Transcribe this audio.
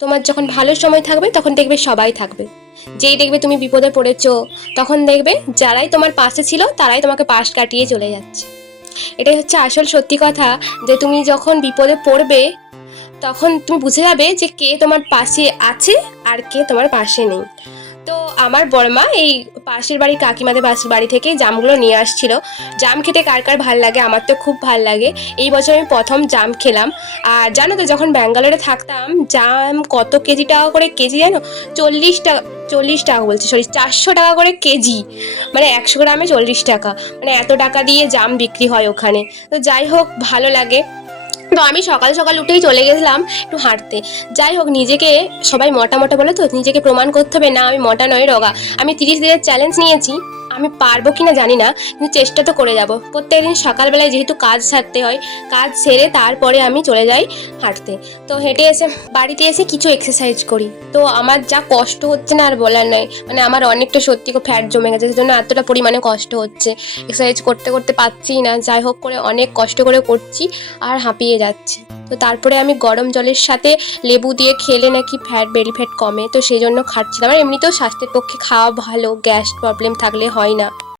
তোমার যখন ভালো সময় থাকবে তখন দেখবে সবাই থাকবে, যেই দেখবে তুমি বিপদে পড়েছো তখন দেখবে যারাই তোমার পাশে ছিল তারাই তোমাকে পাশ কাটিয়ে চলে যাচ্ছে। এটাই হচ্ছে আসল সত্যি কথা, যে তুমি যখন বিপদে পড়বে তখন তুমি বুঝে যাবে যে কে তোমার পাশে আছে আর কে তোমার পাশে নেই। তো আমার বড়মা এই পাশের বাড়ি কাকিমাদের পাশের বাড়ি থেকে জামগুলো নিয়ে আসছিল। জাম খেতে কার কার ভাল লাগে, আমার তো খুব ভাল লাগে। এই বছর আমি প্রথম জাম খেলাম। আর জানো তো যখন ব্যাঙ্গালোরে থাকতাম জাম কত কেজি টাকা করে কেজি জানো? 40 টাকা, 40 টাকা বলছি, সরি 400 টাকা করে কেজি, মানে 100 গ্রামে 40 টাকা, মানে এত টাকা দিয়ে জাম বিক্রি হয় ওখানে। তো যাই হোক ভালো লাগে। তো আমি সকাল সকাল উঠেই চলে গেছিলাম একটু হাঁটতে। যাই হোক, নিজেকে সবাই মোটা মোটা বলে তো, নিজেকে প্রমাণ করতে হবে না আমি মোটা নয় রোগা। আমি 30 দিনের চ্যালেঞ্জ নিয়েছি, আমি পারবো কিনা জানি না, কিন্তু চেষ্টা তো করে যাব। প্রত্যেকদিন সকালবেলায় যেহেতু কাজ সারতে হয়, কাজ সেরে তারপরে আমি চলে যাই হাঁটতে। তো হেঁটে এসে বাড়িতে এসে কিছু এক্সারসাইজ করি। তো আমার যা কষ্ট হচ্ছে না আর বলার নয়, মানে আমার অনেকটা সত্যি ফ্যাট জমে গেছে, সেজন্য এতটা পরিমাণে কষ্ট হচ্ছে। এক্সারসাইজ করতে করতে পারছি না, যাই হোক করে অনেক কষ্ট করে করছি আর হাঁপিয়ে যাচ্ছি। তো তারপরে আমি গরম জলের সাথে লেবু দিয়ে খেলে নাকি বেলি ফ্যাট কমে, তো সেই জন্য খাচ্ছিলাম। আর এমনিতেও স্বাস্থ্যের পক্ষে খাওয়া ভালো, গ্যাস প্রবলেম থাকলে হয় না।